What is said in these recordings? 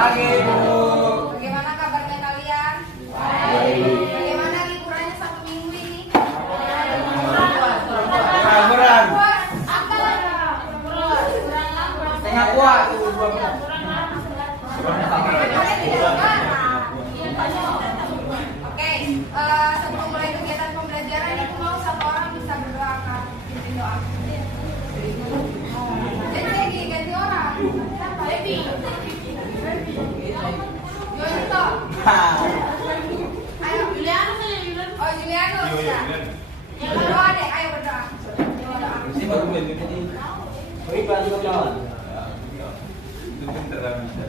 Pagi, Bu. Bagaimana kabarnya kalian? Baik. Bagaimana liburannya 1 minggu ini? Kurang. Setengah kuat. Oke, sebelum mulai kegiatan pembelajaran itu mau satu orang bisa berdoa kan? Pimpin doa. Jadi ganti orang. Baby. Yonito. Ayo. Oh, Juliano. Yang berdoa deh, ayo berdoa. Ini baru mulai ini. Beri bantu kawan. Itu pintar bisa.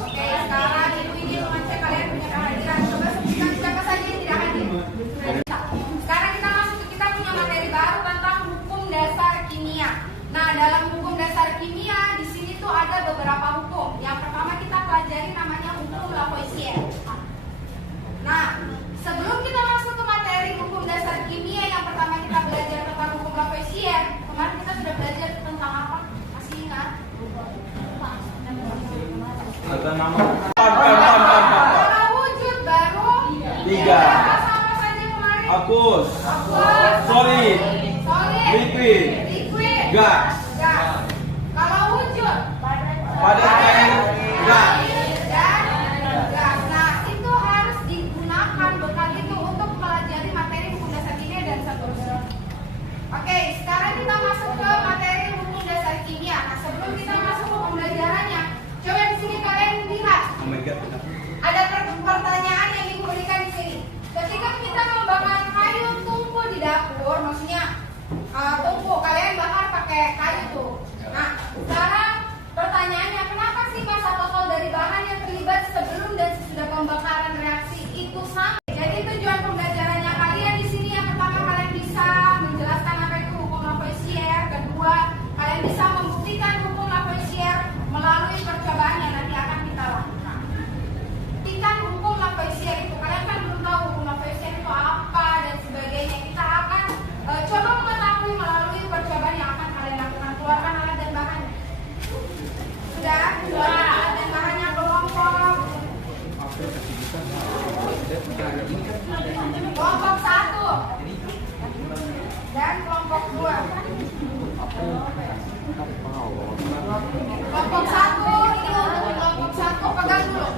Oke, sekarang ibu ini mengajak kalian punya kehadiran. Coba sebutkan siapa saja yang tidak hadir. Sekarang kita masuk ke kita punya materi baru tentang hukum dasar kimia. Nah, dalam hukum dasar kimia di sini tuh ada beberapa hukum. Yang pertama kita pelajari namanya hukum Lavoisier. Nah, sebelum kita masuk ke materi hukum dasar kimia, yang pertama kita belajar tentang hukum Lavoisier. Kemarin kita sudah belajar tentang apa? Masih ingat? Ada nama. Kalau wujud baru 3. sama saja kemarin. Akus. Aqueous, Solid. Liquid. Gas. Kalau wujud Padat air. Gas. dan gas. Nah, itu harus digunakan bekal itu untuk mempelajari materi hukum dasar kimia dan seterusnya. Oke, sekarang kita masuk ke materi hukum dasar kimia. Nah, sebelum kita masuk ke pembelajarannya, coba di sini kalian lihat. Oh my god. Ada pertanyaan yang ibu berikan di sini. Ketika kita membakar kayu tungku di dapur, maksudnya tungku kalian bakar pakai kayu tuh. Nah, sekarang pertanyaannya, kenapa sih masa total dari bahan yang terlibat sebelum dan sesudah pembakaran reaksi itu sama? Jadi tujuan pembelajarannya kalian di sini yang pertama kalian bisa menjelaskan apa itu hukum Lavoisier, kedua kalian bisa membuktikan hukum Lavoisier melalui percobaan yang nanti akan kita lakukan. Buktikan hukum Lavoisier itu, kalian kan belum tahu hukum Lavoisier itu apa dan sebagainya. Kita akan coba mengetahui melalui percobaan yang akan kalian lakukan. Keluarkan alat dan bahannya. Sudah? Keluarkan alat dan bahannya, kelompok. Kelompok 1 dan kelompok 2. Kelompok 1 ini untuk kelompok 1 pegang dulu.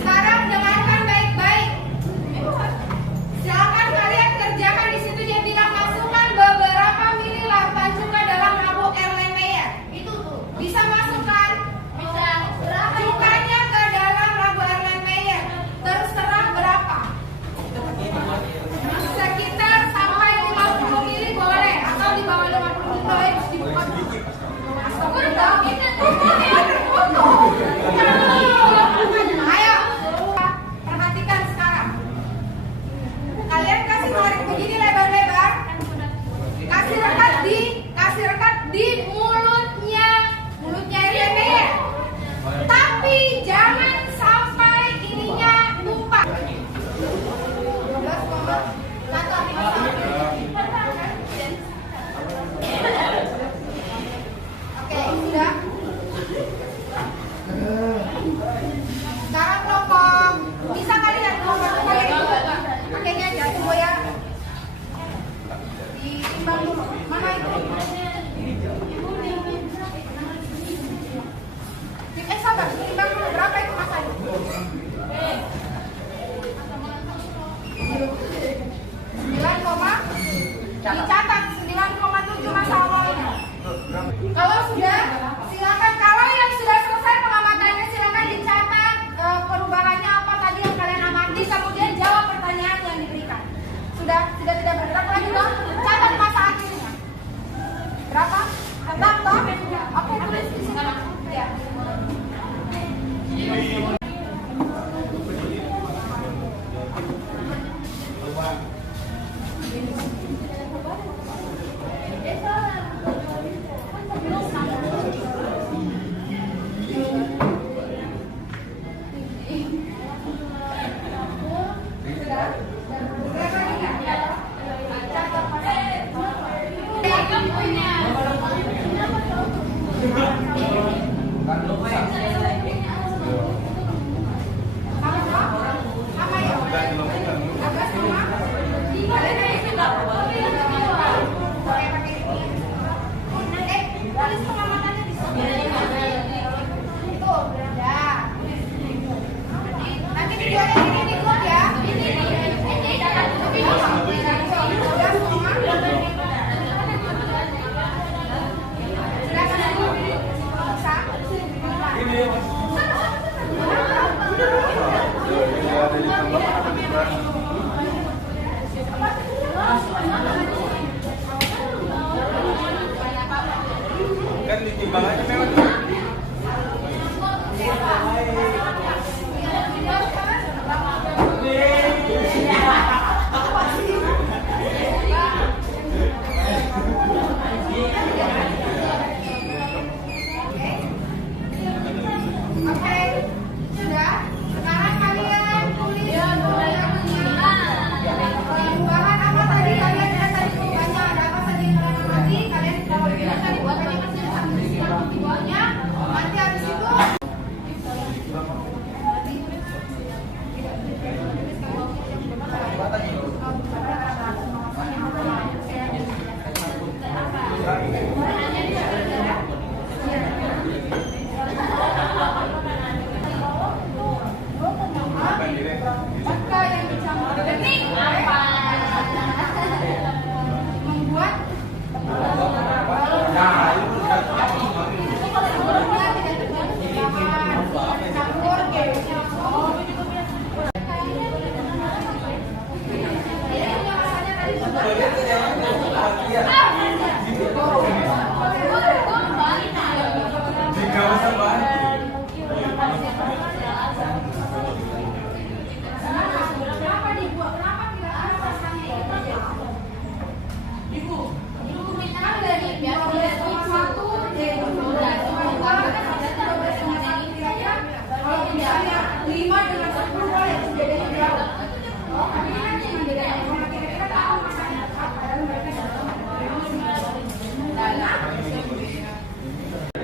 Sekarang dengarkan baik-baik. Silakan kalian kerjakan di situ dia bilang masukkan beberapa mili lava juga dalam rabu Erlenmeyer. Itu tuh bisa masukkan. Bisa. Cukanya ke dalam rabu Erlenmeyer. Terus terang berapa? Sekitar sampai 50 mili boleh, atau di bawah 50 mili boleh dibuka. Astagfirullah, ini tuh ayo, perhatikan sekarang. Kalian kasih korek begini lebar-lebar. Kasih rekat di mulutnya Erlenmeyer. Tapi jangan sampai ininya tumpah. 12,1. Oke, sudah. Sekarang kelompok, bisa kalian kelompok pakainya aja tunggu ya. Ditimbang dulu. Mana itu? Sabar, ditimbang dulu. Berapa itu Mas Adi? Dicatat 9,7 masa awalnya. Kalau sudah, silakan. Kalau yang sudah selesai pengamatannya, silakan dicatat perubahannya apa tadi yang kalian amati, kemudian jawab pertanyaan yang diberikan. Sudah tidak bergerak lagi dong? Catat masa akhirnya. Bang, toh? Oke, tulis di sini. Ya. Kan ditimbangannya memang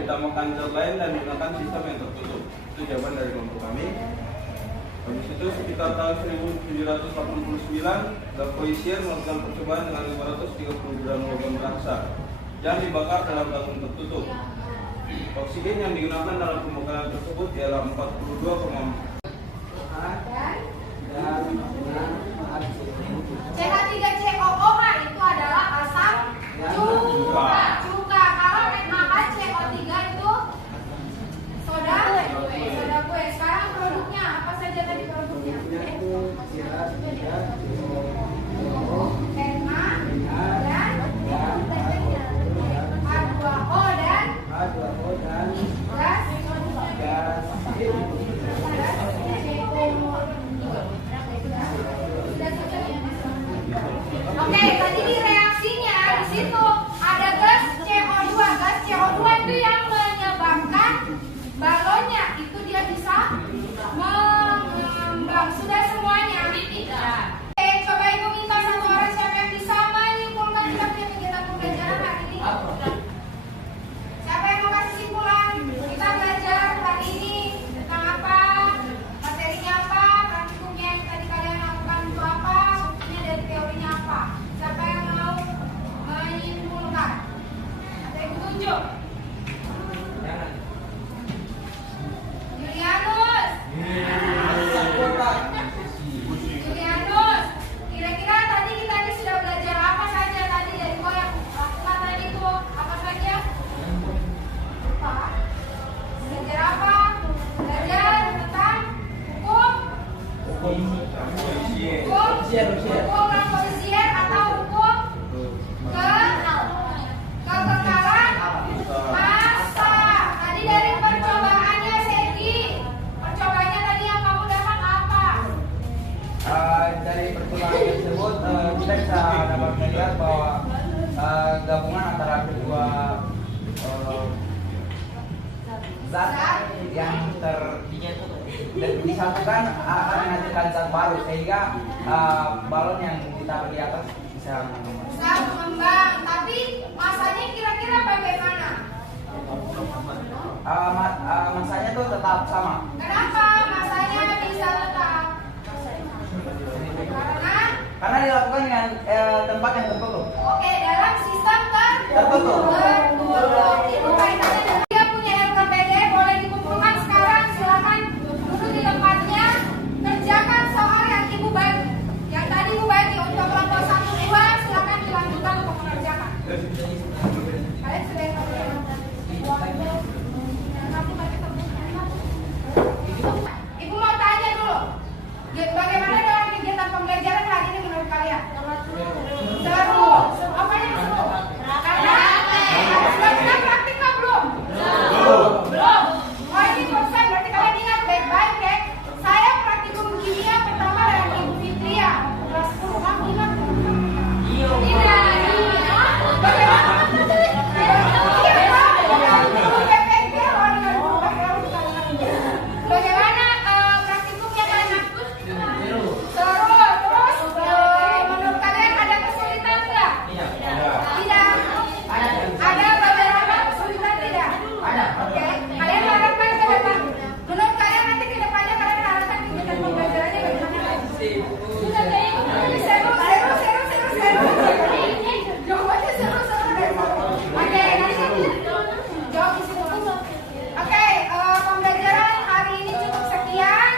ditambahkan zat lain dan menggunakan sistem yang tertutup. Itu jawaban dari kelompok kami. Habis itu sekitar tahun 1789, Lavoisier melakukan percobaan dengan 530 gram logam raksa yang dibakar dalam tabung tertutup. Oksigen yang digunakan dalam pembakaran tersebut ialah 42,4. CH3COOH itu adalah asam cuka. Kalau NaCO3 itu soda kue. Sekarang produknya apa saja tadi produknya? Na dan H2O dan gas. Oke, tadi di reaksinya di situ ada gas CO2. Gas CO2 itu yang menyebabkan balonnya itu dia bisa mengembang. Sudah semuanya? Oke, coba ibu minta satu orang siapa yang bisa menyimpulkan kita punya kegiatan pembelajaran hari ini. Siapa yang mau kasih simpulan? Kita belajar hari ini tentang apa? Materinya apa? Praktikumnya yang tadi kalian lakukan itu apa? Buktinya dari teorinya apa? Siapa yang mau menyimpulkan? kita bisa dapat melihat bahwa gabungan antara kedua zat yang disatukan akan menghasilkan zat baru sehingga balon yang ditaruh di atas bisa mengembang. Tapi masanya kira-kira bagaimana? Masanya tuh tetap sama. Kenapa masanya bisa tetap? Karena dilakukan dengan tempat yang tertutup. Oke, dalam sistem Tertutup. Itu kaitannya dengan dia punya LKPD, boleh dikumpulkan sekarang. Silakan duduk di tempatnya, kerjakan soal yang ibu bagi. Yang tadi ibu bagi untuk kelompok 1, 2, silakan dilanjutkan untuk mengerjakan. Kalian sudah Ibu mau tanya dulu, bagaimana dengan kegiatan pembelajaran hari ini menurut kalian? Seru. Apanya yang seru? Karena sudah pernah praktik nggak belum? Belum. Oh ini bosan, berarti kalian ingat baik-baik ya. Saya praktikum kimia pertama dengan Ibu Fitria. Kelas 10, kamu ingat? Tidak. Bagaimana? Bagaimana praktikumnya kalian? Seru. Terus menurut kalian ada kesulitan nggak? Tidak. Ada beberapa kesulitan tidak? Oke. Kalian harapkan ke depan. Menurut kalian nanti ke depannya kalian harapkan kegiatan pembelajarannya bagaimana? Seru. Jawabannya seru. Oke, nanti jawab di situ. Oke, pembelajaran hari ini cukup sekian.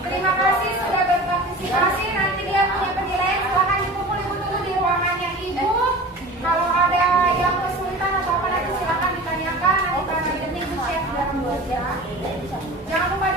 Terima kasih sudah berpartisipasi. Nanti dia punya penilaian. Silahkan dikumpul, ibu tunggu di ruangannya ibu. Kalau ada yang kesulitan atau apa nanti silahkan ditanyakan. Nanti karena ini ibu share dalam 2 jam. Jangan lupa